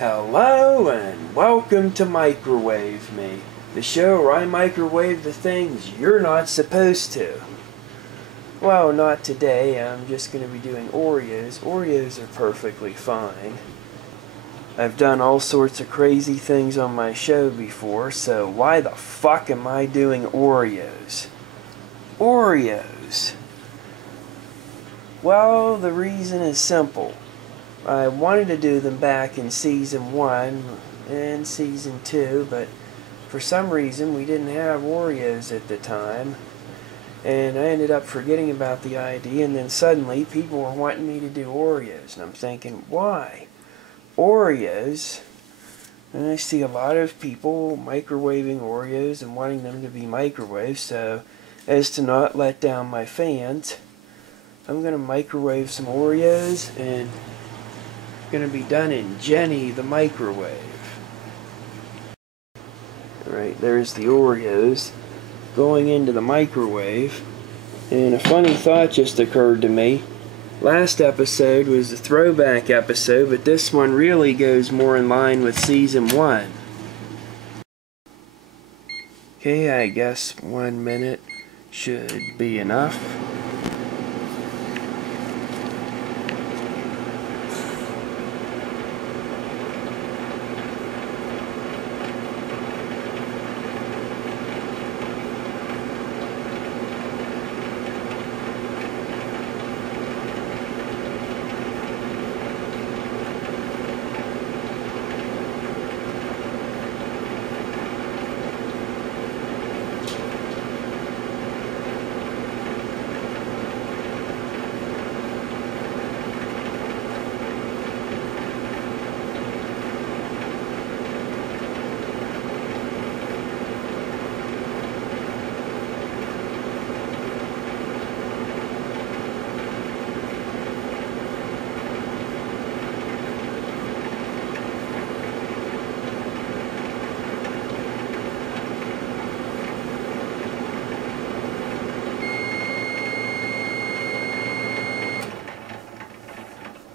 Hello and welcome to Microwave Me, the show where I microwave the things you're not supposed to. Well, not today. I'm just going to be doing Oreos. Oreos are perfectly fine. I've done all sorts of crazy things on my show before, so why the fuck am I doing Oreos? Oreos. Well, the reason is simple. I wanted to do them back in Season 1 and Season 2, but for some reason we didn't have Oreos at the time. And I ended up forgetting about the idea, and then suddenly people were wanting me to do Oreos. And I'm thinking, why? Oreos? And I see a lot of people microwaving Oreos and wanting them to be microwaved, so as to not let down my fans, I'm going to microwave some Oreos, and going to be done in Jennie the microwave. Alright, there's the Oreos going into the microwave. And a funny thought just occurred to me. Last episode was a throwback episode, but this one really goes more in line with Season 1. Okay, I guess 1 minute should be enough.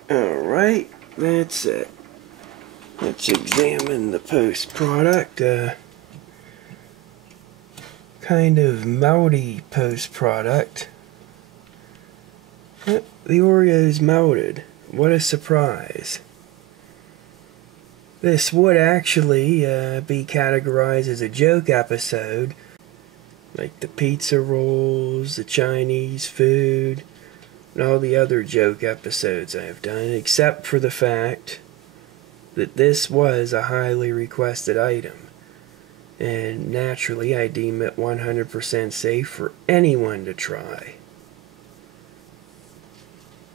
Alright, that's it. Let's examine the post-product. Kind of melty post-product. The Oreos melted. What a surprise. This would actually be categorized as a joke episode, like the pizza rolls, the Chinese food, and all the other joke episodes I've done, except for the fact that this was a highly requested item, and naturally I deem it 100% safe for anyone to try.